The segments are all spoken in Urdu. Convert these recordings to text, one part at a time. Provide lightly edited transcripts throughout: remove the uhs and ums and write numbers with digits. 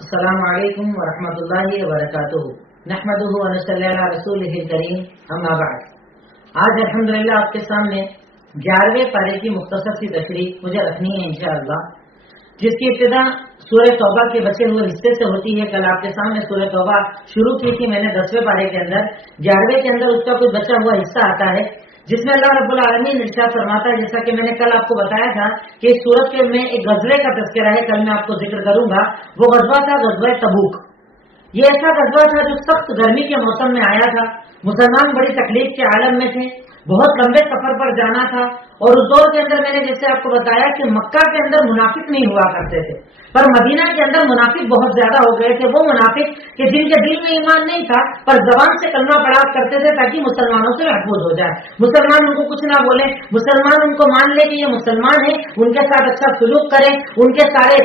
السلام علیکم ورحمۃ اللہ وبرکاتہ نحمدہ ونصلی علی رسولہ الکریم اما بعد۔ آج الحمدللہ آپ کے سامنے 11ویں پارے کی مختصر سی تشریح مجھے رکھنی ہے انشاءاللہ، جس کی ابتدا سورہ توبہ کے بچے ہوئے حصے سے ہوتی ہے۔ کل آپ کے سامنے سورہ توبہ شروع کی تھی میں نے 10ویں پارے کے اندر، 11ویں کے اندر اس کا کوئی بچا ہوا حصہ آتا ہے جس میں اللہ رب العالمین ارشاد فرماتا ہے، جیسا کہ میں نے کل آپ کو بتایا تھا کہ اس سورت کے میں ایک غزوے کا تذکرہ ہے، کل میں آپ کو ذکر کروں گا۔ وہ غزوہ تھا غزوہ تبوک۔ یہ ایسا غزوہ تھا جو سخت گرمی کے موسم میں آیا تھا، مسلمان بڑی تکلیف کے عالم میں تھے، بہت لمبے سفر پر جانا تھا، اور اس دور کے اندر میں نے جیسے آپ کو بتایا کہ مکہ کے اندر منافق نہیں ہوا کرتے تھے، پر مدینہ کے اندر منافق بہت زیادہ ہو گئے تھے۔ وہ منافق کہ جن کے دل میں ایمان نہیں تھا پر زبان سے کلمہ پڑھا کرتے تھے تاکہ مسلمانوں سے محفوظ ہو جائے، مسلمان ان کو کچھ نہ بولے، مسلمان ان کو مان لے کہ یہ مسلمان ہیں، ان کے ساتھ اچھا سلوک کریں، ان کے سارے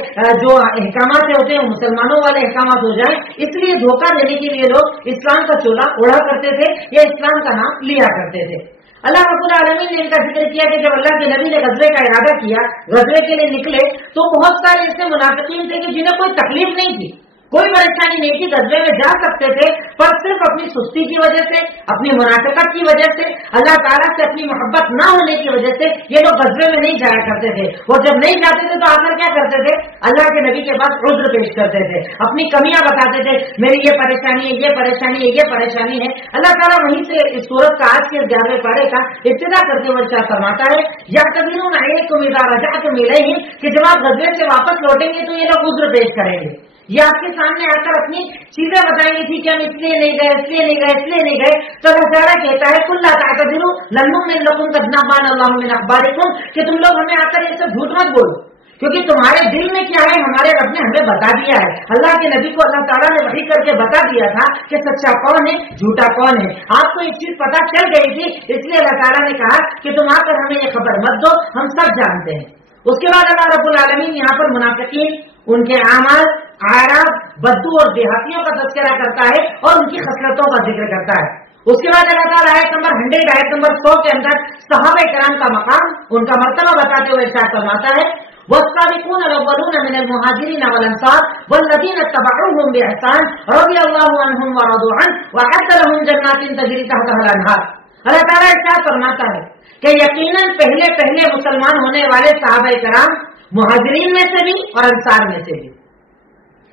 جو احکامات ہوتے ہیں وہ مسلمانوں والے احکامات ہو جائیں۔ اس لیے دھوکہ دینے کے لیے لوگ اسلام کا چولا اوڑھا کرتے تھے یا اسلام کا نام لیا کرتے تھے۔ اللہ رب العالمین نے ان کا ذکر کیا کہ جب اللہ کے نبی نے غزوے کا ارادہ کیا، غزوے کے لیے نکلے، تو بہت سارے ایسے منافقین تھے کہ جنہیں کوئی تکلیف نہیں تھی، کوئی پریشانی نہیں تھی، غزوے میں جا سکتے تھے، پر صرف اپنی سستی کی وجہ سے، اپنی منافقت کی وجہ سے، اللہ تعالیٰ سے اپنی محبت نہ ہونے کی وجہ سے یہ لوگ غزوے میں نہیں جایا کرتے تھے۔ اور جب نہیں جاتے تھے تو آخر کیا کرتے تھے؟ اللہ کے نبی کے پاس عذر پیش کرتے تھے، اپنی کمیاں بتاتے تھے، میری یہ پریشانی ہے، یہ پریشانی ہے، یہ پریشانی ہے۔ اللہ تعالیٰ وہیں سے اس سورت کا آج کے 11ویں پارے کا ابتدا کرتے ہوئے کیا فرماتا ہے، یعتذرون علیکم اذا رجعتم الیہم، کہ جب آپ غزوے سے واپس لوٹیں گے تو یہ لوگ عذر پیش کریں گے، یہ آپ کے سامنے آ کر اپنی چیزیں بتائیں گی تھی کہ ہم اس لیے نہیں گئے، اس لیے نہیں گئے، اس لیے نہیں گئے۔ تو اللہ تعالیٰ کہتا ہے قل لا تعتذروا لن نؤمن لكم قد نبأنا الله من اخباركم، کہ تم لوگ ہمیں آ کر یہ سب جھوٹ مت بولو، کیونکہ تمہارے دل میں کیا ہے ہمارے رب نے ہمیں بتا دیا ہے۔ اللہ کے نبی کو اللہ تعالیٰ نے وحی کر کے بتا دیا تھا کہ سچا کون ہے، جھوٹا کون ہے۔ آپ کو ایک چیز پتا چل گئی تھی، اس لیے اللہ تعالیٰ نے کہا کہ تم آ کر ہمیں یہ خبر مت دو، ہم سب جانتے ہیں۔ اس کے بعد اللہ رب العالمین یہاں پر منافقین، ان کے اعمال، اعراض، بدو اور دیہاتیوں کا تذکرہ کرتا ہے اور ان کی خصلتوں کا ذکر کرتا ہے۔ اس کے بعد اللہ تعالیٰ آیت نمبر 100 آیت نمبر 100 کے اندر صحابہ کرام کا مقام، ان کا مرتبہ بتاتے ہوئے ارشاد فرماتا ہے والسابقون الاولون من المهاجرين والانصار والذين اتبعوهم باحسان رضي الله عنهم ورضوا عنه واعد لهم جنات تجري تحتها الانهار۔ اللہ تعالیٰ ارشاد فرماتا ہے کہ یقیناً پہلے مسلمان ہونے والے صحابہ کرام مہاجرین میں سے بھی اور انصار میں سے بھی،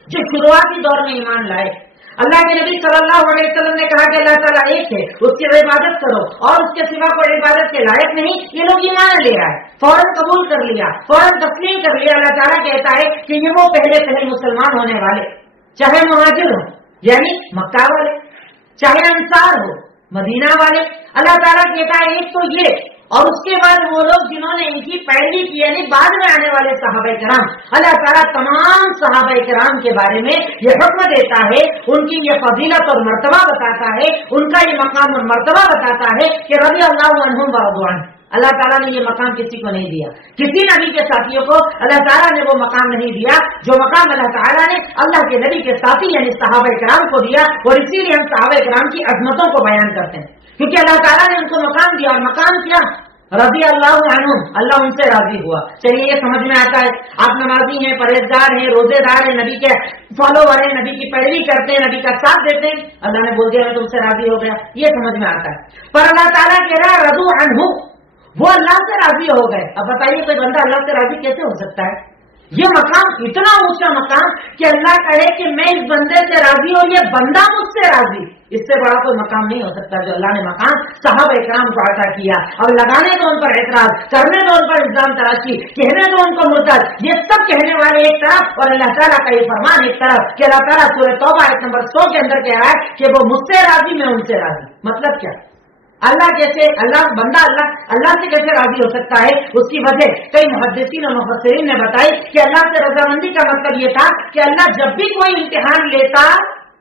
جو شروعاتی دور میں ایمان لائے، اللہ کے نبی صلی اللہ علیہ وسلم نے کہا کہ اللہ تعالیٰ ایک ہے، اس کی عبادت کرو اور اس کے سوا کوئی عبادت کے لائق نہیں، یہ لوگ ایمان لے آئے، فوراً قبول کر لیا، فوراً تسلیم کر لیا۔ اللہ تعالیٰ کہتا ہے کہ یہ وہ پہلے مسلمان ہونے والے، چاہے مہاجر ہو یعنی مکہ والے، چاہے انصار ہو مدینہ والے، اللہ تعالیٰ کہتا ہے ایک تو یہ، اور اس کے بعد وہ لوگ جنہوں نے ان کی پیروی کی یعنی بعد میں آنے والے صحابہ کرام۔ اللہ تعالیٰ تمام صحابہ کرام کے بارے میں یہ حکم دیتا ہے، ان کی یہ فضیلت اور مرتبہ بتاتا ہے، ان کا یہ مقام اور مرتبہ بتاتا ہے کہ رضی اللہ عنہم ورضوا عنہ۔ اللہ تعالیٰ نے یہ مقام کسی کو نہیں دیا، کسی نبی کے ساتھیوں کو اللہ تعالیٰ نے وہ مقام نہیں دیا جو مقام اللہ تعالیٰ نے اللہ کے نبی کے ساتھی یعنی صحابہ کرام کو دیا۔ اور اسی لیے ہم صحابہ کرام کی عظمتوں کو بیان کرتے ہیں، کیونکہ اللہ تعالیٰ نے ان کو مقام دیا، اور مقام کیا؟ رضی اللہ عنہم، اللہ ان سے راضی ہوا۔ چلیے یہ سمجھ میں آتا ہے، آپ نمازی ہیں، پرہیزگار ہیں، روزے دار ہیں، نبی کے فالوور ہیں، نبی کی پیروی کرتے ہیں، نبی کا ساتھ دیتے ہیں، اللہ نے بول دیا میں تم سے راضی ہو گیا، یہ سمجھ میں آتا ہے۔ پر اللہ تعالیٰ کہہ رہا رضوا عنہ، وہ اللہ سے راضی ہو گئے۔ اب بتائیے کوئی بندہ اللہ سے راضی کیسے ہو سکتا ہے؟ یہ مقام اتنا اونچا مقام کہ اللہ کہے کہ میں اس بندے سے راضی ہوں، یہ بندہ مجھ سے راضی، اس سے بڑا کوئی مقام نہیں ہو سکتا جو اللہ نے مقام صحابہ کرام کو عطا کیا۔ اب لگانے دو ان پر اعتراض، کرنے دو ان پر الزام تراشی، کہنے دو ان کو مرتد، یہ سب کہنے والے ایک طرف اور اللہ تعالیٰ کا یہ فرمان ایک طرف کہ اللہ تعالیٰ سورہ توبہ آیت نمبر 100 کے اندر کہہ رہا ہے کہ وہ مجھ سے راضی، میں ان سے راضی۔ مطلب کیا؟ اللہ کیسے، اللہ بندہ اللہ سے کیسے راضی ہو سکتا ہے؟ اس کی وجہ کئی محدثین اور مفسرین نے بتائی کہ اللہ سے رضامندی کا مطلب یہ تھا کہ اللہ جب بھی کوئی امتحان لیتا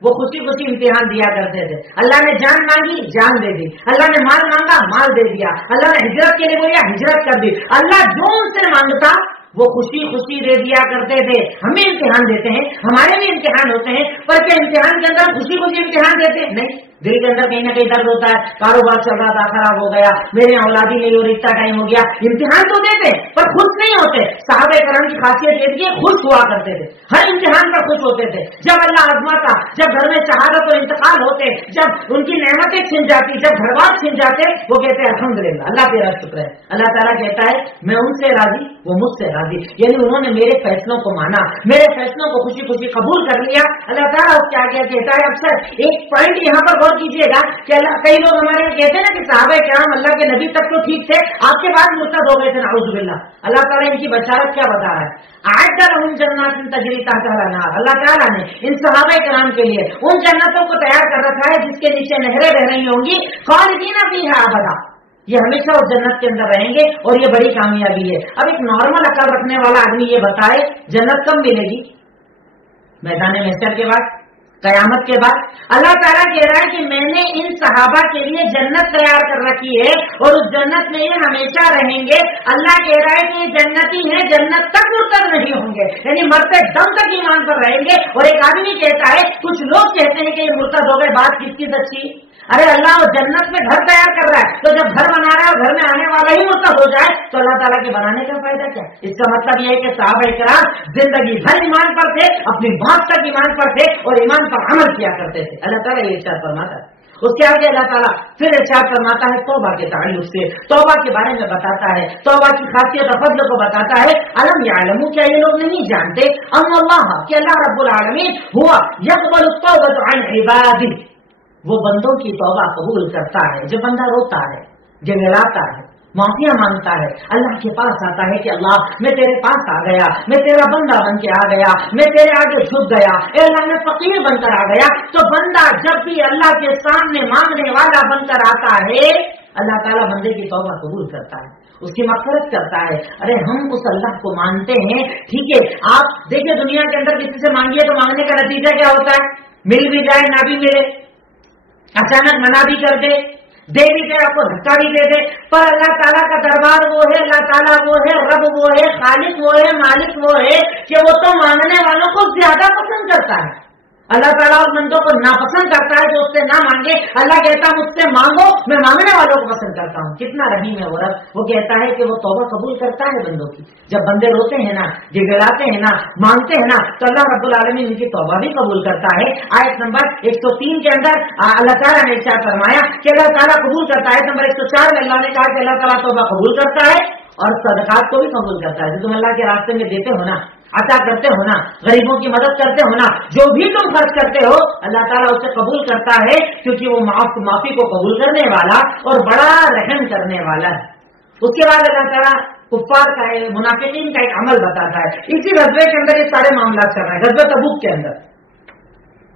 وہ خوشی خوشی امتحان دیا کرتے تھے۔ اللہ نے جان مانگی، جان دے دی، اللہ نے مال مانگا، مال دے دیا، اللہ نے ہجرت کے لیے بولیا، ہجرت کر دی، اللہ جو ان سے مانگتا وہ خوشی خوشی دے دیا کرتے تھے۔ ہمیں امتحان دیتے ہیں، ہمارے بھی امتحان ہوتے ہیں، پر کیا امتحان کے اندر خوشی خوشی امتحان دیتے ہیں؟ نہیں، دل کے اندر کہیں نہ کہیں درد ہوتا ہے، کاروبار چل رہا تھا خراب ہو گیا، میرے اولادی نہیں ہو رہی، اتنا ٹائم ہو گیا، امتحان تو دیتے پر خوش نہیں ہوتے. صحابہ کرام کی خاصیت یہ تھی خوش ہوا کرتے تھے، ہر امتحان پر خوش ہوتے تھے. جب اللہ آزماتا، جب گھر میں شہادت اور انتقال ہوتے، جب ان کی نعمتیں چھن جاتی، جب گھر بار چھن جاتے، وہ کہتے ہیں الحمدللہ، اللہ تیرا شکر ہے. اللہ تعالیٰ کہتا ہے میں ان سے راضی، وہ مجھ سے راضی، یعنی انہوں نے میرے فیصلوں کو مانا، میرے فیصلوں کو خوشی خوشی قبول کر لیا. اللہ تعالیٰ اس کے آگے کہتا ہے. اکثر ایک پوائنٹ یہاں پر غور کیجیے گا کہ اللہ، کئی لوگ ہمارے یہاں کہتے ہیں نا کہ صحابہ کرام اللہ کے نبی تک تو ٹھیک تھے، آپ کے بعد مرتد ہو گئے تھے، نعوذ باللہ. اللہ تعالیٰ ان کی بشارت کیا بتا رہا ہے؟ اعد لهم جنات تجری تحتها الانہار. اللہ تعالیٰ نے ان صحابہ کرام کے لیے ان جنتوں کو تیار کر رکھا ہے جس کے نیچے نہریں بہ رہی ہوں گی، خالدین فیہا ابدا. یہ ہمیشہ اس جنت کے اندر رہیں گے اور یہ بڑی کامیابی ہے. اب ایک نارمل عقل رکھنے والا آدمی یہ بتائے جنت کب ملے گی؟ میدان محشر کے بعد، قیامت کے بعد. اللہ تعالیٰ کہہ رہا ہے کہ میں نے ان صحابہ کے لیے جنت تیار کر رکھی ہے اور اس جنت میں یہ ہمیشہ رہیں گے. اللہ کہہ رہا ہے کہ یہ جنتی ہیں، جنت تک مرتد نہیں ہوں گے، یعنی مرتے دم تک ایمان پر رہیں گے. اور ایک آدمی کہتا ہے، کچھ لوگ کہتے ہیں کہ یہ مرتد ہو گئے، بات کس کی سچی؟ ارے اللہ وہ جنت میں گھر تیار کر رہا ہے، تو جب گھر بنا رہا ہے اور گھر میں آنے والا ہی مرتد ہو جائے تو اللہ تعالیٰ کے بنانے کا فائدہ کیا؟ اس کا مطلب یہ ہے کہ صحابہ کرام زندگی بھر ایمان پر تھے، اپنی موت تک ایمان پر تھے اور ایمان پر عمل کیا کرتے تھے. اللہ تعالیٰ یہ ارشاد فرماتا ہے. اس کے آگے اللہ تعالیٰ پھر ارشاد فرماتا ہے توبہ کے تعلق سے، توبہ کے بارے میں بتاتا ہے، توبہ کی خاصیت اور فضل کو بتاتا ہے. علم یعلموا، کیا یہ لوگ نہیں جانتے، ان اللہ، کہ اللہ رب العالمین ہوا یقبل التوبۃ عن عبادہ، وہ بندوں کی توبہ قبول کرتا ہے. جب بندہ روتا ہے، گڑگڑاتا ہے، معافیاں مانگتا ہے، اللہ کے پاس آتا ہے کہ اللہ میں تیرے پاس آ گیا، میں تیرا بندہ بن کے آ گیا، میں تیرے آگے جھک گیا، اے اللہ میں فقیر بن کر آ گیا. تو بندہ جب بھی اللہ کے سامنے مانگنے والا بن کر آتا ہے، اللہ تعالیٰ بندے کی توبہ قبول کرتا ہے، اس کی مغفرت کرتا ہے. ارے ہم اس اللہ کو مانتے ہیں، ٹھیک ہے. آپ دیکھیں دنیا کے اندر کسی سے مانگیے تو مانگنے کا نتیجہ کیا ہوتا ہے؟ مل بھی جائے نہ بھی ملے، اچانک منع بھی کر دے بھی دے، آپ کو دھکا بھی دے دے. پر اللہ تعالیٰ کا دربار وہ ہے، اللہ تعالیٰ وہ ہے، رب وہ ہے، خالق وہ ہے، مالک وہ ہے کہ وہ تو مانگنے والوں کو زیادہ پسند کرتا ہے. اللہ تعالیٰ اور بندوں کو ناپسند کرتا ہے جو اس سے نہ مانگے. اللہ کہتا ہے مجھ سے مانگو، میں مانگنے والوں کو پسند کرتا ہوں. کتنا رحیم ہے وہ رب. وہ کہتا ہے کہ وہ توبہ قبول کرتا ہے بندوں کی. جب بندے روتے ہیں نا، گڑگڑاتے ہیں نا، مانگتے ہیں نا، تو اللہ رب العالمین ان کی توبہ بھی قبول کرتا ہے. آیت نمبر 103 کے اندر اللہ تعالیٰ نے ارشاد فرمایا کہ اللہ تعالیٰ قبول کرتا ہے. آیت نمبر 104 میں اللہ نے کہا کہ اللہ تعالیٰ توبہ قبول کرتا ہے اور صدقات کو بھی قبول کرتا ہے. جو تم اللہ کے راستے میں دیتے ہو نا، عطا کرتے ہو نا، غریبوں کی مدد کرتے ہو نا، جو بھی تم خرچ کرتے ہو اللہ تعالیٰ اسے قبول کرتا ہے، کیونکہ وہ معافی کو قبول کرنے والا اور بڑا رحم کرنے والا ہے. اس کے بعد اللہ تعالیٰ کفار کا منافقین کا ایک عمل بتاتا ہے. اسی غزوے کے اندر یہ سارے معاملات چل رہے ہیں. غزوہ تبوک کے اندر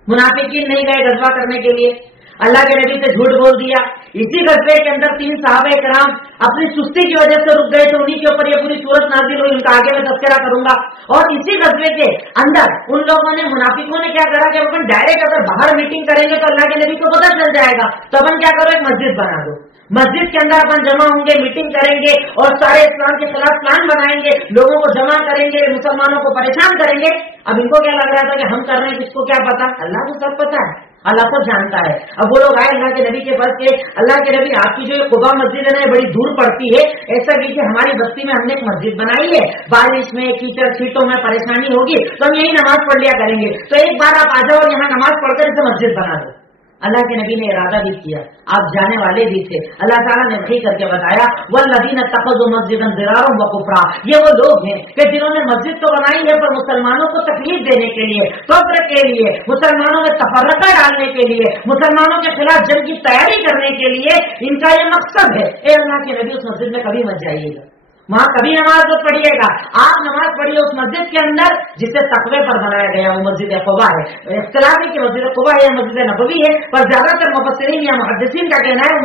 منافقین نہیں گئے غزوہ کرنے کے لیے، اللہ کے نبی سے جھوٹ بول دیا. اسی غزوے کے اندر 3 صحابہ کرام اپنی سستی کی وجہ سے رک گئے تھے، انہی کے اوپر یہ پوری صورت نازل ہوئی، ان کا آگے میں تذکرہ کروں گا. اور اسی غزوے کے اندر ان لوگوں نے، منافقوں نے کیا کرا کہ اپن ڈائریکٹ اگر باہر میٹنگ کریں گے تو اللہ کے نبی کو پتہ چل جائے گا، تو اپن کیا کرو، ایک مسجد بنا دو. مسجد کے اندر اپن جمع ہوں گے، میٹنگ کریں گے اور سارے اسلام کے خلاف پلان بنائیں گے، لوگوں کو جمع کریں گے، مسلمانوں کو پریشان کریں گے. اب ان کو کیا لگ رہا تھا کہ ہم کر رہے ہیں، کس کو کیا پتا؟ اللہ کو سب پتا ہے، اللہ کو جانتا ہے. اب وہ لوگ آئے اللہ کے نبی کے پاس کہ اللہ کے نبی آپ کی جو قبا مسجد ہے نا بڑی دور پڑتی ہے، ایسا کیجیے ہماری بستی میں ہم نے ایک مسجد بنائی ہے، بارش میں کیچڑ چھیٹوں میں پریشانی ہوگی تو ہم یہی نماز پڑھ لیا کریں گے، تو ایک بار آپ آ جاؤ اور یہاں نماز پڑھ کر اسے مسجد بنا دو. اللہ کے نبی نے ارادہ بھی کیا، آپ جانے والے بھی تھے. اللہ تعالیٰ نے وحی کر کے بتایا والذین اتخذوا مسجدا ضرارا وکفرا، یہ وہ لوگ ہیں کہ جنہوں نے مسجد تو بنائی ہے پر مسلمانوں کو تکلیف دینے کے لیے، فقر کے لیے، مسلمانوں میں تفرقہ ڈالنے کے لیے، مسلمانوں کے خلاف جنگ کی تیاری کرنے کے لیے ان کا یہ مقصد ہے. اے اللہ کے نبی اس مسجد میں کبھی مت جائیے گا، وہاں کبھی نماز مت پڑھیے گا. آپ نماز پڑھیے اس مسجد کے اندر جسے تقوی پر بنایا گیا، وہ مسجد قباء ہے. اختلاف ہے کہ مسجد قباء ہے یا مسجد نبوی ہے، پر زیادہ تر مفسرین یا محدثین کا کہنا ہے وہ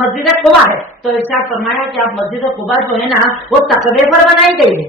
مسجد قباء ہے. تو ارشاد فرمایا کہ آپ مسجد قباء جو ہے نا وہ تقوی پر بنائی گئی ہے.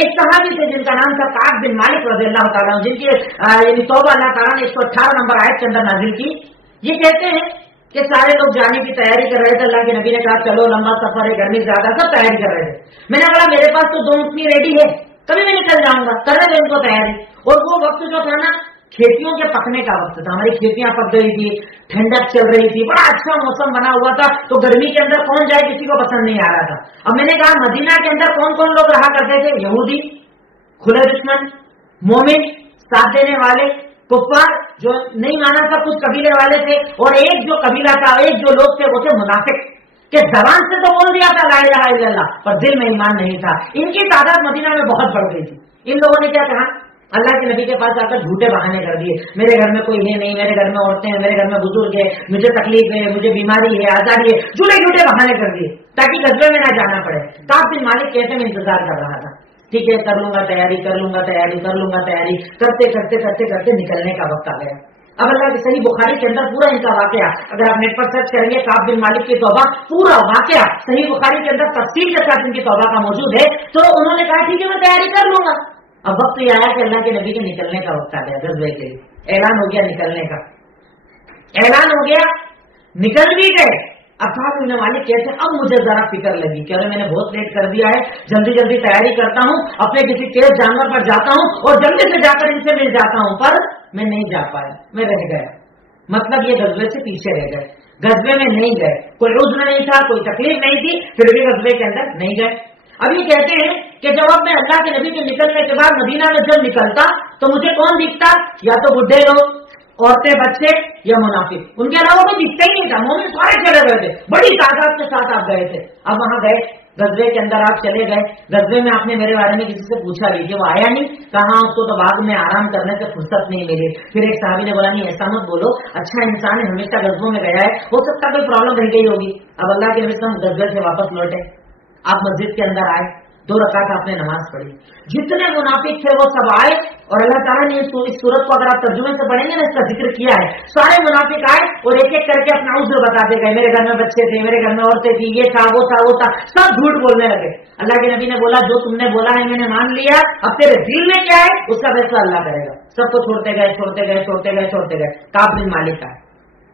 ایک صحابی تھے جن کا نام تھا کعب بن مالک رضی اللہ تعالیٰ عنہ، جن کی یعنی توبہ اللہ تعالیٰ نے 118 نمبر آیت کے اندر نازل کی. یہ کہتے ہیں کہ سارے لوگ جانے کی تیاری کر رہے تھے. اللہ کے نبی نے کہا چلو لمبا سفر ہے، گرمی زیادہ، سب تیاری کر رہے تھے. میں نے کہا میرے پاس تو 2 اونٹنی ریڈی ہے، کبھی میں نکل جاؤں گا، کرنے دیں ان کو تیاری. اور وہ وقت جو تھا نا کھیتیوں کے پکنے کا وقت تھا، ہماری کھیتیاں پک گئی تھی، ٹھنڈک چل رہی تھی، بڑا اچھا موسم بنا ہوا تھا. تو گرمی کے اندر کون جائے، کسی کو پسند نہیں آ رہا تھا. اب میں نے کہا مدینہ کے اندر کون کون لوگ رہا کرتے تھے؟ یہودی، کھلے دشمن، مومن، ساتھ دینے والے، کفار جو نہیں مانا تھا، کچھ قبیلے والے تھے، اور ایک جو قبیلہ تھا، ایک جو لوگ تھے وہ تھے منافق، کہ زبان سے تو بول دیا تھا لا الہ الا اللہ، پر دل میں ایمان نہیں تھا. ان کی تعداد مدینہ میں بہت بڑھ گئی تھی. ان لوگوں نے کیا کہا، اللہ کے نبی کے پاس آ کر جھوٹے بہانے کر دیے. میرے گھر میں کوئی ہے نہیں، میرے گھر میں عورتیں ہیں، میرے گھر میں بزرگ ہے، مجھے تکلیف ہے، مجھے بیماری ہے، آزادی ہے، جھوٹے بہانے کر دیے تاکہ غزوے میں نہ جانا پڑے. کعب بن مالک کہتے میں انتظار کر رہا تھا، ٹھیک ہے کر لوں گا تیاری، کر لوں گا تیاری، کر لوں گا تیاری، کرتے کرتے کرتے کرتے نکلنے کا وقت آ گیا. اب اللہ کی صحیح بخاری کے اندر پورا ان کا واقعہ، اگر آپ نیٹ پر سرچ کریں گے کعب بن مالک کی توبہ، پورا واقعہ صحیح بخاری کے اندر تفصیل کے ساتھ ان کی توبہ کا موجود ہے. تو انہوں نے کہا ٹھیک ہے میں تیاری کر لوں گا. اب وقت یہ آیا کہ اللہ کے نبی کے نکلنے کا وقت آ گیا. غزوے کے لیے اعلان ہو گیا، نکلنے کا اعلان ہو گیا، نکل بھی گئے. اب کعب بن مالک کہتے ہیں اب مجھے ذرا فکر لگی کہ ارے میں نے بہت لیٹ کر دیا ہے، جلدی جلدی تیاری کرتا ہوں، اپنے کسی تیز جانور پر جاتا ہوں اور جلدی سے جا کر ان سے مل جاتا ہوں. پر میں نہیں جا پایا، میں رہ گیا. مطلب یہ غزوے سے پیچھے رہ گئے، غزوے میں نہیں گئے، کوئی عذر نہیں تھا، کوئی تکلیف نہیں تھی، پھر بھی غزوے کے اندر نہیں گئے. اب یہ کہتے ہیں کہ جب اب میں اللہ کے نبی کے نکلنے کے بعد مدینہ میں جب نکلتا تو مجھے کون دکھتا، یا تو بڈھے لوگ، عورتیں، بچے یا منافق. ان کے علاوہ کوئی دکھتا ہی نہیں تھا. مومن سارے چلے گئے تھے، بڑی تعداد کے ساتھ آپ گئے تھے. اب وہاں گئے، غزوے کے اندر آپ چلے گئے. غزوے میں آپ نے میرے بارے میں کسی سے پوچھا بھی کہ وہ آیا نہیں، کہاں اس کو تو بعد میں آرام کرنے سے فرصت نہیں ملی. پھر ایک صحابی نے بولا نہیں ایسا مت بولو، اچھا انسان ہے، ہمیشہ غزووں میں گیا ہے، ہو سکتا کوئی پرابلم رہ گئی ہوگی. اب اللہ کے نبی صلی اللہ علیہ وسلم غزوے سے واپس لوٹے، آپ مسجد کے اندر آئے، 2 رکعت آپ نے نماز پڑھی. جتنے منافق تھے وہ سب آئے، اور اللہ تعالیٰ نے اس سورت کو اگر آپ ترجمے سے پڑھیں گے نا، اس کا ذکر کیا ہے. سارے منافق آئے اور ایک ایک کر کے اپنا عذر بتاتے گئے، میرے گھر میں بچے تھے، میرے گھر میں عورتیں تھی، یہ تھا وہ تھا وہ تھا، سب جھوٹ بولنے لگے. اللہ کے نبی نے بولا جو تم نے بولا ہے میں نے مان لیا، اب تیرے دل میں کیا ہے اس کا فیصلہ اللہ کرے گا. سب کو چھوڑتے گئے چھوڑتے گئے چھوڑتے گئے چھوڑتے گئے. کعب بن مالک آئے،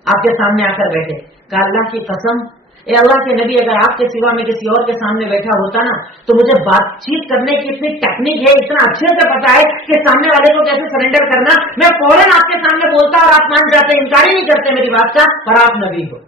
آپ کے سامنے آ کر بیٹھے، کہا اللہ کی قسم اے اللہ کے نبی اگر آپ کے سوا میں کسی اور کے سامنے بیٹھا ہوتا نا تو مجھے بات چیت کرنے کی اتنی ٹیکنیک ہے، اتنا اچھے سے پتا ہے کہ سامنے والے کو کیسے سرنڈر کرنا، میں فوراً آپ کے سامنے بولتا اور آپ مان جاتے، انکار ہی نہیں کرتے میری بات کا. پر آپ نبی ہو،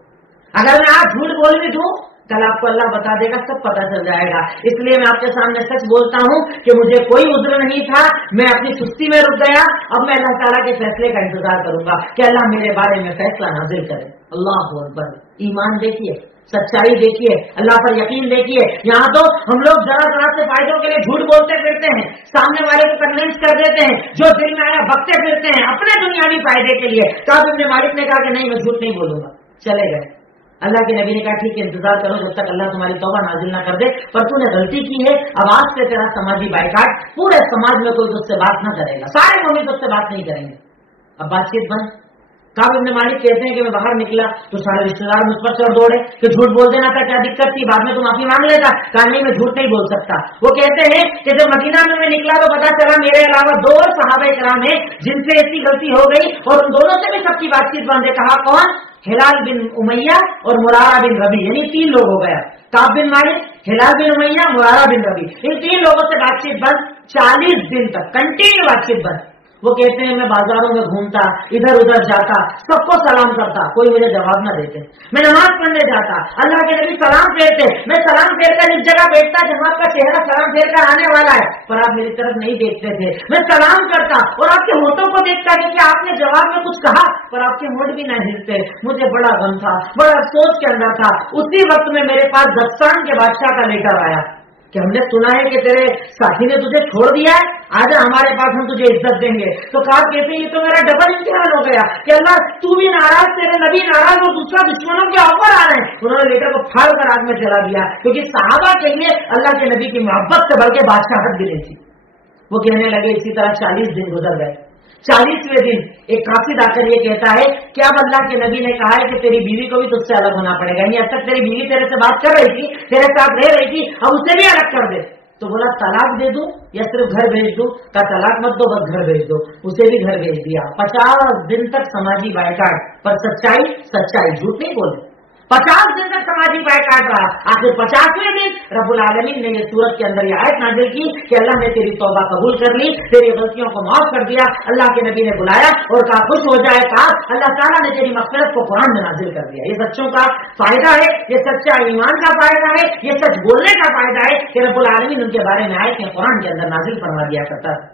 اگر میں آج جھوٹ بول بھی دوں کل آپ کو اللہ بتا دے گا، سب پتا چل جائے گا. اس لیے میں آپ کے سامنے سچ بولتا ہوں کہ مجھے کوئی عذر نہیں تھا، میں اپنی سستی میں رک گیا. اب میں اللہ تعالیٰ کے فیصلے کا انتظار کروں گا کہ اللہ میرے بارے میں فیصلہ نازل کرے. اللہ اکبر. ایمان دیکھیے، سچائی دیکھیے، اللہ پر یقین دیکھیے. یہاں تو ہم لوگ ذرا ذرا سے فائدوں کے لیے جھوٹ بولتے پھرتے ہیں، سامنے والے کو کنوینس کر دیتے ہیں، جو دل میں آیا بکتے پھرتے ہیں اپنے دنیاوی فائدے کے لیے. کعب بن مالک نے کہا کہ نہیں میں جھوٹ نہیں بولوں گا. چلے گئے. اللہ کے نبی نے کہا ٹھیک ہے انتظار کرو جب تک اللہ تمہاری توبہ نازل نہ کر دے، پر تو نے غلطی کی ہے، اب آج سے تیرا سماجی بائیکاٹ، پورے سماج میں کوئی تجھ سے بات نہ کرے گا، سارے مومن تجھ سے بات نہیں کریں گے. اب بات چیت بند. کعب بن مالک کہتے ہیں کہ میں باہر نکلا تو سارے رشتے دار مجھ پر چڑھ دوڑے کہ جھوٹ بول دینا تھا، کیا دقت تھی، بعد میں تو معافی مانگ لیتا. کہا نہیں میں جھوٹ نہیں بول سکتا. وہ کہتے ہیں کہ جب مدینہ میں نکلا تو پتا چلا میرے علاوہ 2 اور صحابہ کرام ہیں جن سے ایسی غلطی ہو گئی، اور ان دونوں سے بھی سب کی بات چیت بند ہے. کہا کون؟ ہلال بن امیہ اور مرارہ بن ربی، یعنی 3 لوگ ہو گیا. کعب بن مالک، ہلال بن امیہ، مرارہ بن ربی، ان 3 لوگوں سے بات چیت بند. 40 دن تک کنٹینیو بات چیت بند. وہ کہتے ہیں میں بازاروں میں گھومتا، ادھر ادھر جاتا، سب کو سلام کرتا، کوئی مجھے جواب نہ دیتے. میں نماز پڑھنے جاتا، اللہ کے نبی سلام پھیرتے، میں سلام پھیر کر اس جگہ بیٹھتا جہاں آپ کا چہرہ سلام پھیر کر آنے والا ہے، پر آپ میری طرف نہیں دیکھتے تھے. میں سلام کرتا اور آپ کے ہونٹوں کو دیکھتا کہ کیا آپ نے جواب میں کچھ کہا، پر آپ کے ہونٹ بھی نہ ہلتے. مجھے بڑا غم تھا، بڑا افسوس کے اندر تھا. اسی وقت میں میرے پاس غسان کے بادشاہ کا لیٹر آیا کہ ہم نے سنا ہے کہ تیرے ساتھی نے تجھے چھوڑ دیا ہے، آجا ہمارے پاس، ہم تجھے عزت دیں گے. تو کہا کہتے ہیں یہ تو میرا ڈبل امتحان ہو گیا کہ اللہ تو بھی ناراض، تیرے نبی ناراض، اور دوسرا دشمنوں کے آفر آ رہے ہیں. انہوں نے لیٹر کو پھاڑ کر آگ میں جلا دیا، کیونکہ صحابہ کے لیے اللہ کے نبی کی محبت سے بڑھ کے بادشاہت بھی نہیں تھی. وہ کہنے لگے اسی طرح 40 دن گزر گئے. 40ویں دن ایک قاصد آ کر یہ کہتا ہے کہ اب اللہ کے نبی نے کہا ہے کہ تیری بیوی کو بھی تجھ سے الگ ہونا پڑے گا، یعنی اب تک تیری بیوی تیرے سے بات کر رہی تھی، تیرے ساتھ رہ رہی تھی، اب اسے بھی الگ کر دے. تو بولا تلاق دے دوں یا صرف گھر بھیج دوں؟ کہا تلاق مت دو بس گھر بھیج دو. اسے بھی گھر بھیج دیا. 50 دن تک سماجی بائیکاٹ. پر سچائی جھوٹ نہیں بولے. 50 دن تک سماجی بائیکاٹ رہا. آخر 50ویں دن رب العالمین نے یہ سورت کے اندر یہ آیت نازل کی کہ اللہ نے تیری توبہ قبول کر لی، تیری غلطیوں کو معاف کر دیا. اللہ کے نبی نے بلایا اور کہا خوش ہو جائے. کہا اللہ تعالیٰ نے تیری مغفرت کو قرآن میں نازل کر دیا. یہ سچوں کا فائدہ ہے، یہ سچا ایمان کا فائدہ ہے، یہ سچ بولنے کا فائدہ ہے کہ رب العالمین ان کے بارے میں آئے کہ قرآن کے اندر نازل فرما دیا کرتا ہے.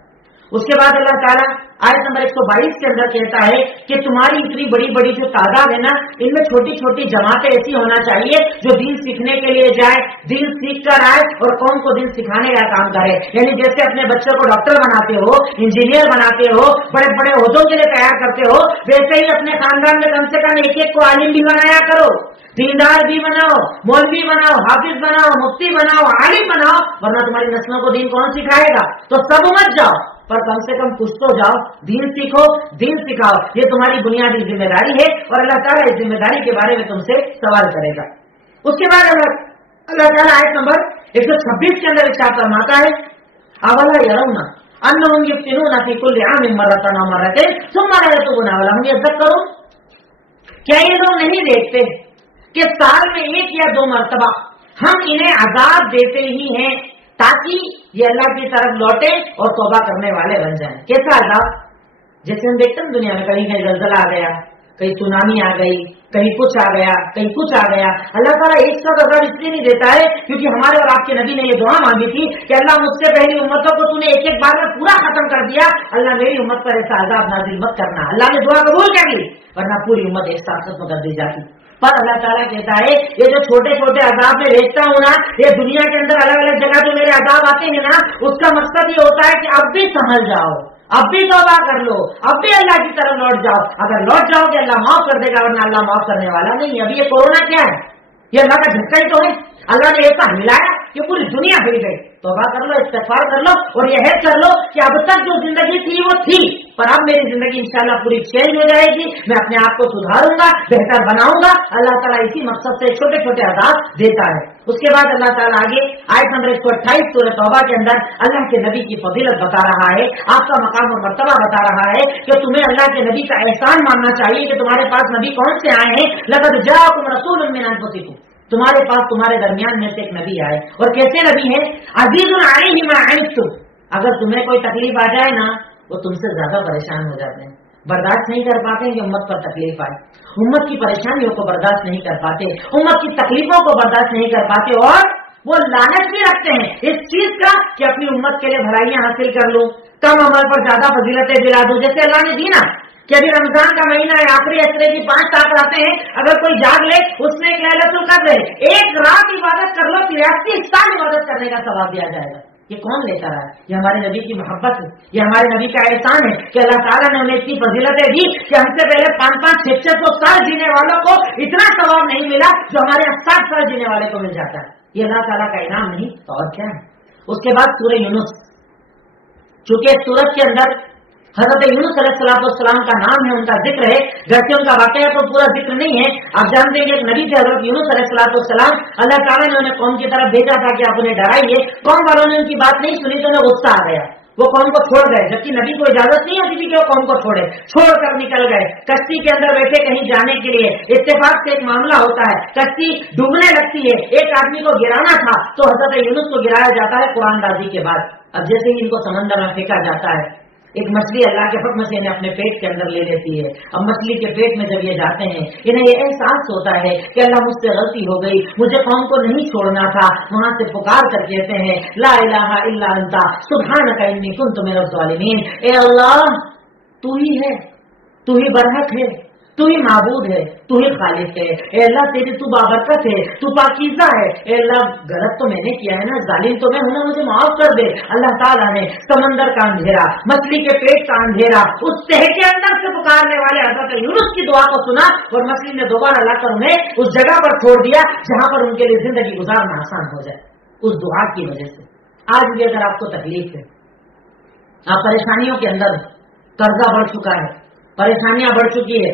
اس کے بعد اللہ تعالیٰ آیت نمبر 122 کے اندر کہتا ہے کہ تمہاری اتنی بڑی بڑی جو تعداد ہے نا، ان میں چھوٹی چھوٹی جماعتیں ایسی ہونا چاہیے جو دین سیکھنے کے لیے جائے، دین سیکھ کر آئے اور قوم کو دین سکھانے کا کام کرے. یعنی جیسے اپنے بچوں کو ڈاکٹر بناتے ہو، انجینئر بناتے ہو، بڑے بڑے عہدوں کے لیے تیار کرتے ہو، ویسے ہی اپنے خاندان میں کم سے کم ایک ایک کو عالم بھی بنایا کرو، دیندار بھی بناؤ، مولوی بناؤ، حافظ بناؤ، مفتی بناؤ، عالم بناؤ، ورنہ تمہاری نسلوں کو دین کون سکھائے گا؟ تو سب مت جاؤ پر کم سے کم کچھ تو جاؤ، دین سیکھو، دین سکھاؤ. یہ تمہاری بنیادی ذمہ داری ہے اور اللہ تعالیٰ اس ذمہ داری کے بارے میں تم سے سوال کرے گا. اس کے بعد اللہ تعالیٰ آیت نمبر 126 کے اندر ارشاد فرماتا ہے اولا یرون انہم یفتنون فی کل عام مرۃ او مرتین ثم لا یتوبون ولہم یذکرون. کیا یہ لوگ نہیں دیکھتے کہ سال میں 1 یا 2 مرتبہ ہم انہیں عذاب دیتے ہی ہیں تاکہ یہ اللہ کی طرف لوٹے اور توبہ کرنے والے بن جائیں. کیسا عذاب؟ جیسے ہم دیکھتے ہیں دنیا میں کہیں کہیں زلزلہ آ گیا، کہیں سونامی آ گئی، کہیں کچھ آ گیا، کہیں کچھ آ گیا. اللہ تعالیٰ ایک ساتھ عذاب اس لیے نہیں دیتا ہے کیونکہ ہمارے اور آپ کے نبی نے یہ دعا مانگی تھی کہ اللہ مجھ سے پہلی امتوں کو تو نے ایک ایک بار میں پورا ختم کر دیا، اللہ میری امت پر ایسا عذاب نازل مت کرنا. اللہ نے دعا قبول کر لی ورنہ پوری امت ایک ساتھ ختم کر دی جاتی. پر اللہ تعالیٰ کہتا ہے یہ جو چھوٹے چھوٹے عذاب میں بھیجتا ہوں نا، یہ دنیا کے اندر الگ الگ جگہ جو میرے عذاب آتے ہیں نا، اس کا مقصد یہ ہوتا ہے کہ اب بھی سنبھل جاؤ، اب بھی توبہ کر لو، اب بھی اللہ کی طرف لوٹ جاؤ. اگر لوٹ جاؤ گے اللہ معاف کر دے گا ورنہ اللہ معاف کرنے والا نہیں. ابھی یہ کورونا کیا ہے؟ یہ اللہ کا جھٹکا ہی تو ہے. اللہ نے ایسا ہلایا کہ پوری دنیا ہل گئی. توبہ کر لو، استغفار کر لو اور یہ ہے کر لو کہ اب تک جو زندگی تھی وہ تھی، پر اب میری زندگی انشاءاللہ پوری چینج ہو جائے گی، میں اپنے آپ کو سدھاروں گا، بہتر بناؤں گا. اللہ تعالیٰ اسی مقصد سے چھوٹے چھوٹے عذاب دیتا ہے. اس کے بعد اللہ تعالیٰ آگے آیت نمبر 128 سورۃ توبہ کے اندر اللہ کے نبی کی فضیلت بتا رہا ہے، آپ کا مقام اور مرتبہ بتا رہا ہے کہ تمہیں اللہ کے نبی کا احسان ماننا چاہیے کہ تمہارے پاس نبی کون سے آئے ہیں. لقد جاءکم رسول من انفسکم، تمہارے پاس تمہارے درمیان میں سے ایک نبی آئے. اور کیسے نبی ہے؟ عزیز علیہ ما عنتم، اگر تمہیں کوئی تکلیف آ جائے نا وہ تم سے زیادہ پریشان ہو جاتے ہیں، برداشت نہیں کر پاتے ہیں کہ امت پر تکلیف آئے، امت کی پریشانیوں کو برداشت نہیں کر پاتے، امت کی تکلیفوں کو برداشت نہیں کر پاتے، اور وہ لالچ بھی رکھتے ہیں اس چیز کا کہ اپنی امت کے لیے بھلائیاں حاصل کر لوں، کم عمل پر زیادہ فضیلتیں دلا دوں. جیسے اللہ نے دی نا کہ ابھی رمضان کا مہینہ ہے، آخری اشرے کی 5 رات آتے ہیں، اگر کوئی جاگ لے اس میں ایک لیلۃ القدر ہے، ایک رات عبادت کر لو 83 سال عبادت کرنے کا ثواب دیا جائے گا. یہ کون لے کر آئے؟ یہ ہمارے نبی کی محبت ہے، یہ ہمارے نبی کا احسان ہے کہ اللہ تعالیٰ نے انہیں اتنی فضیلتیں دی کہ ہم سے پہلے 500 600 سال جینے والوں کو اتنا ثواب نہیں ملا جو ہمارے 60 سال جینے والے کو مل جاتا ہے. یہ اللہ تعالیٰ کا انعام نہیں تو اور کیا ہے. اس کے بعد سورہ یونس، چونکہ سورت کے اندر حضرت یونس علیہ السلام کا نام ہے، ان کا ذکر ہے، گرچہ ان کا واقعہ تو پورا ذکر نہیں ہے. آپ جانتے ہیں کہ ایک نبی تھے حضرت یونس علیہ السلام، اللہ تعالیٰ نے انہیں قوم کی طرف بھیجا تھا کہ آپ انہیں ڈرائیے. قوم والوں نے ان کی بات نہیں سنی تو انہیں غصہ آ گیا، وہ قوم کو چھوڑ گئے، جبکہ نبی کو اجازت نہیں ہوتی تھی کہ وہ قوم کو چھوڑے، چھوڑ کر نکل گئے. کشتی کے اندر بیٹھے کہیں جانے کے لیے، اتفاق سے ایک معاملہ ہوتا ہے، کشتی ڈوبنے لگتی ہے، ایک آدمی کو گرانا تھا تو حضرت یونس کو گرایا جاتا ہے قرآن دازی کے بعد. اب جیسے ہی ان کو سمندر میں پھینکا جاتا ہے، ایک مچھلی اللہ کے حکم سے انہیں اپنے پیٹ کے اندر لے لیتی ہے. اب مچھلی کے پیٹ میں جب یہ جاتے ہیں انہیں یہ احساس ہوتا ہے کہ اللہ مجھ سے غلطی ہو گئی، مجھے قوم کو نہیں چھوڑنا تھا. وہاں سے پکار کر کہتے ہیں لا الہ الا انت سبحانک انی کنت من الظالمین. اے اللہ تو ہی ہے، تو ہی برحق ہے، تو ہی معبود ہے، تو ہی خالق ہے. اے اللہ تیری تو بابرکت ہے، تو پاکیزہ ہے. اے اللہ غلط تو میں نے کیا ہے نا، ظالم تو میں ہوں نا، مجھے معاف کر دے. اللہ تعالیٰ نے سمندر کا اندھیرا، مچھلی کے پیٹ کا اندھیرا، اس تہہ کے اندر سے پکارنے والے حضرت یونس کی دعا کو سنا اور مچھلی نے دوبارہ لا کر انہیں اس جگہ پر چھوڑ دیا جہاں پر ان کے لیے زندگی گزارنا آسان ہو جائے اس دعا کی وجہ سے. آج بھی اگر آپ کو تکلیف ہے، آپ پریشانیوں کے اندر، قرضہ بڑھ چکا ہے، پریشانیاں بڑھ چکی ہے،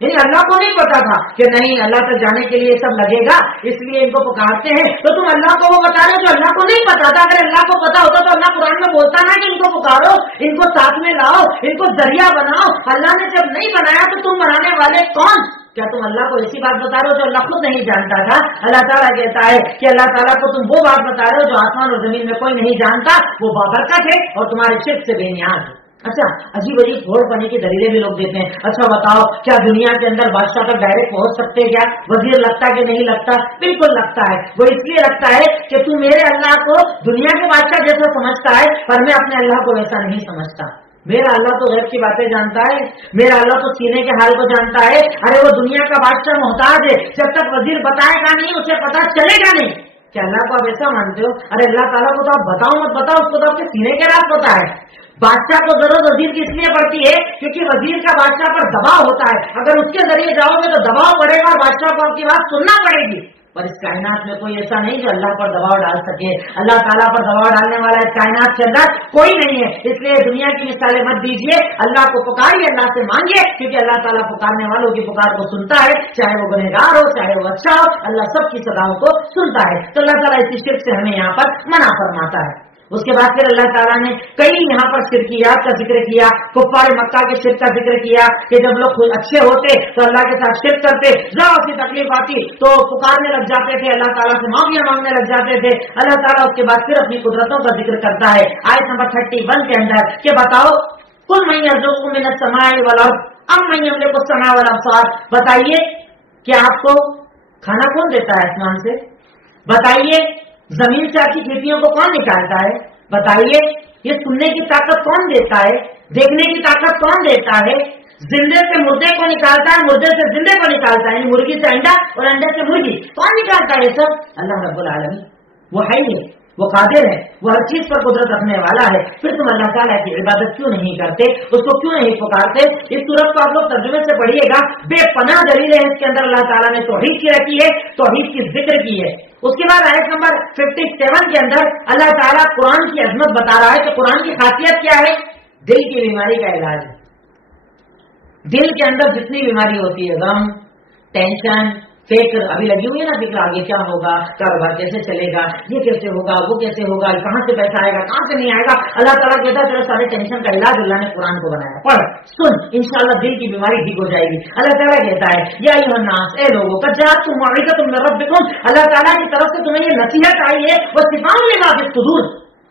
یعنی اللہ کو نہیں پتا تھا کہ نہیں اللہ تک جانے کے لیے سب لگے گا اس لیے ان کو پکارتے ہیں، تو تم اللہ کو وہ بتا رہے ہو جو اللہ کو نہیں پتا تھا۔ اگر اللہ کو پتا ہوتا تو اللہ قرآن میں بولتا نا کہ ان کو پکارو، ان کو ساتھ میں لاؤ، ان کو ذریعہ بناؤ۔ اللہ نے جب نہیں بنایا تو تم بنانے والے کون؟ کیا تم اللہ کو ایسی بات بتا رہے ہو جو اللہ خود نہیں جانتا تھا؟ اللہ تعالیٰ کہتا ہے کہ اللہ تعالیٰ کو تم وہ بات بتا رہے ہو جو آسمان اور زمین میں کوئی نہیں جانتا، وہ بابرکت ہے اور تمہارے شرک سے بے نیاز ہے۔ اچھا، عجیب عجیب گھوڑ پنے کی دلیلیں بھی لوگ دیتے ہیں۔ اچھا بتاؤ، کیا دنیا کے اندر بادشاہ تک ڈائریکٹ پہنچ سکتے کیا؟ وزیر لگتا کہ نہیں لگتا؟ بالکل لگتا ہے۔ وہ اس لیے لگتا ہے کہ تو میرے اللہ کو دنیا کے بادشاہ جیسا سمجھتا ہے، پر میں اپنے اللہ کو ویسا نہیں سمجھتا۔ میرا اللہ تو غیب کی باتیں جانتا ہے، میرا اللہ تو سینے کے حال کو جانتا ہے۔ ارے وہ دنیا کا بادشاہ محتاج ہے، جب تک وزیر بتائے گا نہیں اسے پتا چلے گا نہیں۔ کیا اللہ کو آپ ایسا مانتے ہو؟ ارے اللہ تعالیٰ کو تو آپ بتاؤ مت بتاؤ، اس کو تو آپ کے سینے کے راز پتا ہے۔ بادشاہ کو ضرورت وزیر کی اس لیے پڑتی ہے کیونکہ وزیر کا بادشاہ پر دباؤ ہوتا ہے، اگر اس کے ذریعے جاؤ گے تو دباؤ پڑے گا اور بادشاہ کو آپ کی بات سننا پڑے گی۔ پر اس کائنات میں کوئی ایسا نہیں جو اللہ پر دباؤ ڈال سکے۔ اللہ تعالیٰ پر دباؤ ڈالنے والا اس کائنات کے اندر کوئی نہیں ہے۔ اس لیے دنیا کی مثالیں مت دیجیے، اللہ کو پکاریے، اللہ سے مانگیے، کیونکہ اللہ تعالیٰ پکارنے والوں کی پکار کو سنتا ہے، چاہے وہ گنہگار ہو چاہے وہ اچھا ہو، اللہ سب کی صداؤں کو سنتا ہے۔ تو اللہ تعالیٰ اسی شرک سے ہمیں یہاں پر منع فرماتا ہے۔ اس کے بعد پھر اللہ تعالیٰ نے کئی یہاں پر شرکیات کا ذکر کیا، کفار مکہ کے شرک کا ذکر کیا کہ جب لوگ اچھے ہوتے تو اللہ کے ساتھ شرک کرتے، ذرا سی تکلیف آتی تو پکارنے لگ جاتے تھے، اللہ تعالیٰ سے معافیاں مانگنے لگ جاتے تھے۔ اللہ تعالیٰ اس کے بعد پھر اپنی قدرتوں کا ذکر کرتا ہے آیت نمبر 31 کے اندر کہ بتاؤ قل من یرزقکم من السماء والارض ام من یملک السماء والابصار، بتائیے کہ آپ کو کھانا کون دیتا ہے آسمان سے؟ بتائیے زمین سے آپ کی کھیتیوں کو کون نکالتا ہے؟ بتائیے یہ سننے کی طاقت کون دیتا ہے؟ دیکھنے کی طاقت کون دیتا ہے؟ زندے سے مردے کو نکالتا ہے، مردے سے زندے کو نکالتا ہے، یعنی مرغی سے انڈا اور انڈے سے مرغی، کون نکالتا ہے یہ سب؟ اللہ رب العالمین، وہ ہے ہی، وہ قادر ہے، وہ ہر چیز پر قدرت رکھنے والا ہے۔ پھر تم اللہ تعالیٰ کی عبادت کیوں نہیں کرتے، اس کو کیوں نہیں پکارتے؟ اس صورت کو آپ لوگ ترجمے سے پڑھیے گا، بے پناہ دلیل ہے اس کے اندر اللہ تعالیٰ نے توحید کی رکھی ہے، توحید کی ذکر کی ہے۔ اس کے بعد آیت نمبر 57 کے اندر اللہ تعالیٰ قرآن کی عظمت بتا رہا ہے کہ قرآن کی خاصیت کیا ہے؟ دل کی بیماری کا علاج ہے۔ دل کے اندر جتنی بیماری ہوتی ہے، غم، ٹینشن، فکر، ابھی لگی ہوئی ہے نا فکر آگے کیا ہوگا، کاروبار کیسے چلے گا، یہ کیسے ہوگا، وہ کیسے ہوگا، کہاں سے پیسہ آئے گا، کہاں سے نہیں آئے گا۔ اللہ تعالیٰ کہتا ہے تیرے سارے ٹینشن کا علاج اللہ نے قرآن کو بنایا، پڑھ سن، انشاءاللہ دل کی بیماری ٹھیک ہو جائے گی۔ اللہ تعالیٰ کہتا ہے یا ایھا الناس، اے لوگوں، قد جاءتکم موعظۃ من ربکم، اللہ تعالیٰ کی طرف سے تمہیں یہ نصیحت آئی ہے، وشفاء لما فی الصدور،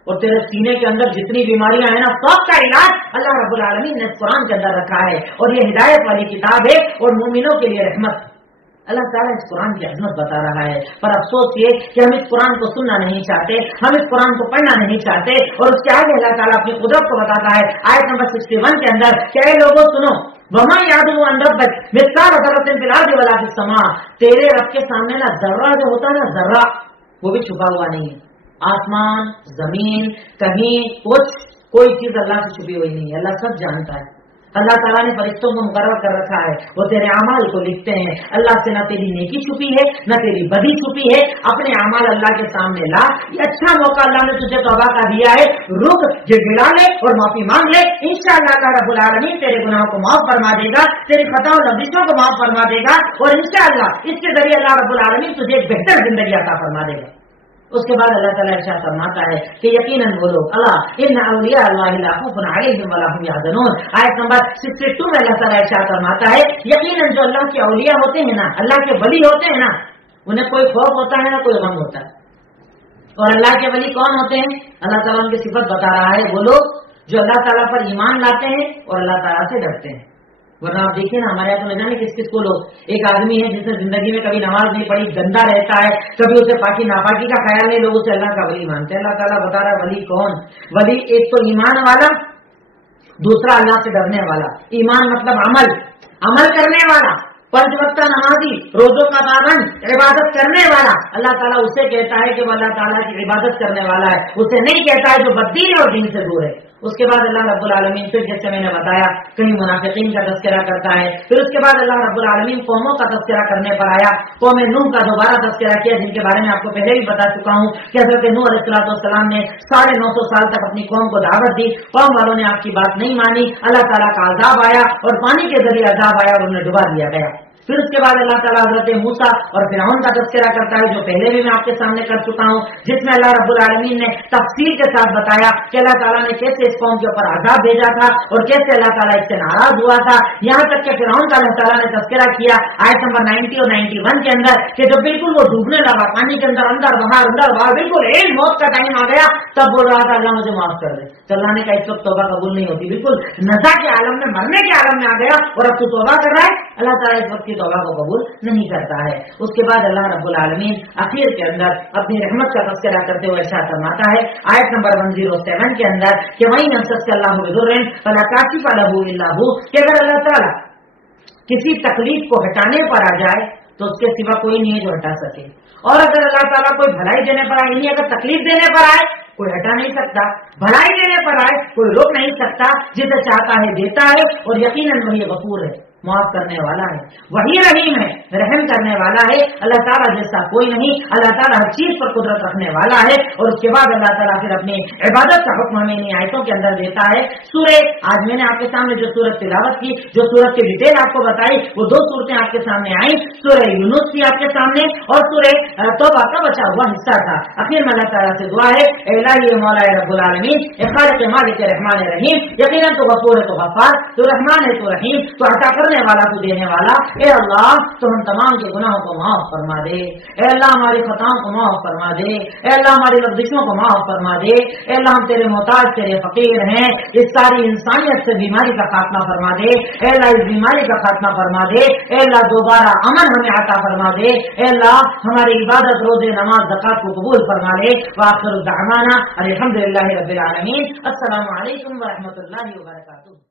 اور تیرے سینے کے اندر جتنی بیماریاں ہیں نا سب کا علاج اللہ رب العالمین نے قرآن کے اندر رکھا ہے، اور یہ ہدایت والی کتاب ہے اور مومنوں کے لیے رحمت۔ اللہ تعالیٰ اس قرآن کی عظمت بتا رہا ہے، پر افسوس یہ کہ ہم اس قرآن کو سننا نہیں چاہتے، ہم اس قرآن کو پڑھنا نہیں چاہتے، اور اس کے آگے اللہ تعالیٰ اپنی قدرت کو بتاتا ہے آیت نمبر 61 کے اندر کہ اے لوگوں سنو، وَمَا يَعْزُبُ عَنْ رَبِّكَ مِثْقَالَ ذَرَّةٍ فِي الْأَرْضِ وَلَا فِي السَّمَاءِ، تیرے رب کے سامنے نا ذرہ جو ہوتا ہے نا، ذرہ وہ بھی چھپا ہوا نہیں ہے، آسمان زمین کہیں کچھ کوئی چیز اللہ سے چھپی ہوئی نہیں ہے، اللہ سب جانتا ہے۔ اللہ تعالیٰ نے فرشتوں کو مقرر کر رکھا ہے، وہ تیرے اعمال کو لکھتے ہیں۔ اللہ سے نہ تیری نیکی چھپی ہے نہ تیری بدی چھپی ہے، اپنے اعمال اللہ کے سامنے لا، یہ اچھا موقع اللہ نے تجھے توبہ کا دیا ہے، رک گڑگڑا لے اور معافی مانگ لے، انشاءاللہ اللہ رب العالمین تیرے گناہوں کو معاف فرما دے گا، تیری خطا و لغزشوں کو معاف فرما دے گا، اور انشاءاللہ اس کے ذریعے اللہ رب العالمین تجھے ایک بہتر زندگی عطا فرما دے گا۔ اس کے بعد اللہ تعالیٰ ارشاد فرماتا ہے کہ یقیناً وہ لوگ اللہ ان اولیاء اللہ لا خوف علیہم ولا هم يحزنون، آیت نمبر 62 میں اللہ تعالیٰ ارشاد فرماتا ہے یقیناً جو اللہ کے اولیاء ہوتے ہیں نا، اللہ کے ولی ہوتے ہیں نا، انہیں کوئی خوف ہوتا ہے نہ کوئی غم ہوتا ہے۔ اور اللہ کے ولی کون ہوتے ہیں؟ اللہ تعالیٰ ان کی صفت بتا رہا ہے، وہ لوگ جو اللہ تعالیٰ پر ایمان لاتے ہیں اور اللہ تعالیٰ سے ڈرتے ہیں۔ ورنہ آپ دیکھیں نا ہمارے یہاں تو نہ جانے کس کس کو لوگ، ایک آدمی ہے جس نے زندگی میں کبھی نماز نہیں پڑھی، گندا رہتا ہے، کبھی اسے پاکی ناپاکی کا خیال نہیں، لوگ اسے اللہ کا ولی مانتے ہیں۔ اللہ تعالیٰ بتا رہا ہے ولی کون؟ ولی ایک تو ایمان والا، دوسرا اللہ سے ڈرنے والا۔ ایمان مطلب عمل کرنے والا، پنج وقتہ نمازی، روزوں کا پابند، عبادت کرنے والا، اللہ تعالیٰ اسے کہتا ہے کہ وہ اللہ تعالیٰ کی عبادت کرنے والا ہے، اسے نہیں کہتا ہے جو بددین اور دین سے دور ہے۔ اس کے بعد اللہ رب العالمین پھر جیسے میں نے بتایا کہیں منافقین کا تذکرہ کرتا ہے، پھر اس کے بعد اللہ رب العالمین قوموں کا تذکرہ کرنے پر آیا، قوم نوح کا دوبارہ تذکرہ کیا، جن کے بارے میں آپ کو پہلے بھی بتا چکا ہوں کہ حضرت نوح علیہ السلام نے 950 سال تک اپنی قوم کو دعوت دی، قوم والوں نے آپ کی بات نہیں مانی، اللہ تعالیٰ کا عذاب آیا اور پانی کے ذریعے عذاب آیا اور انہیں ڈبا دیا گیا۔ پھر اس کے بعد اللہ تعالیٰ حضرت موسیٰ اور فرعون کا تذکرہ کرتا ہے، جو پہلے بھی میں آپ کے سامنے کر چکا ہوں، جس میں اللہ رب العالمین نے تفصیل کے ساتھ بتایا کہ اللہ تعالیٰ نے کیسے اس قوم کے اوپر عذاب بھیجا تھا اور کیسے اللہ تعالیٰ اس سے ناراض ہوا تھا، یہاں تک کہ فرعون کا اللہ تعالیٰ نے تذکرہ کیا آیت نمبر 90 اور 91 کے اندر کہ جب بالکل وہ ڈوبنے لگا پانی کے اندر، اندر باہر بالکل ایک موت کا ٹائم آ گیا، تب بول رہا تھا اللہ مجھے معاف کر دے۔ تو اللہ نے کہا اس وقت توبہ قبول نہیں ہوتی، بالکل نزا کے عالم میں، مرنے کے عالم میں آ گیا اور اب تو توبہ کر رہا ہے، اللہ تعالیٰ اس وقت کی توبہ کو قبول نہیں کرتا ہے۔ اس کے بعد اللہ رب العالمین اخیر کے اندر اپنی رحمت کا تذکرہ کرتے ہوئے ارشاد فرماتا ہے آیت نمبر 107 کے اندر کہ وَإِنْ يَمْسَسْكَ اللَّهُ بِضُرٍّ فَلَا كَاشِفَ لَهُ إِلَّا هُوَ، کہ اگر اللہ تعالیٰ کسی تکلیف کو ہٹانے پر آ جائے تو اس کے سوا کوئی نہیں ہے جو ہٹا سکے، اور اگر اللہ تعالیٰ کوئی بھلائی دینے پر آئے، یعنی اگر تکلیف دینے پر آئے کوئی ہٹا نہیں سکتا، بھلائی دینے پر آئے کوئی روک نہیں سکتا، جسے چاہتا ہے دیتا ہے، اور یقیناً وہی غفور ہے، معاف کرنے والا ہے، وہی رحیم ہے، رحم کرنے والا ہے۔ اللہ تعالیٰ جیسا کوئی نہیں، اللہ تعالیٰ ہر چیز پر قدرت رکھنے والا ہے۔ اور اس کے بعد اللہ تعالیٰ پھر اپنی عبادت کا حکم ہمیں ان آیتوں کے اندر دیتا ہے۔ سورہ، آج میں نے آپ کے سامنے جو سورت تلاوت کی، جو سورت کی ڈیٹیل آپ کو بتائی، وہ دو صورتیں آپ کے سامنے آئیں، سورہ یونس کی آپ کے سامنے اور سورہ توبہ کا بچا ہوا حصہ تھا۔ اخیر میں اللہ تعالیٰ سے دعا ہے اے الہی مولا رب العالمین، اے خالق مالک رحمان رحیم، یقیناً تو غفور ہے، تو غفار، تو رحمان ہے، تو رحیم، تو عطا کرنے والا، تو دینے والا۔ اے اللہ تو ہم تمام کے گناہوں کو معاف فرما دے، اے اللہ ہماری خطاؤں کو معاف فرما دے، اے اللہ ہماری لغزشوں کو معاف فرما دے، اے اللہ ہم تیرے محتاج، تیرے فقیر ہیں، اس ساری انسانیت سے بیماری کا خاتمہ فرما دے، اے اللہ اس بیماری کا خاتمہ فرما دے، اے اللہ دوبارہ امن ہمیں عطا فرما دے، اے اللہ ہماری عبادت، روزے، نماز، زکات کو قبول فرما لے۔ وآخر دعوانا الحمدللہ رب العالمین۔ السلام علیکم ورحمۃ اللہ وبرکاتہ۔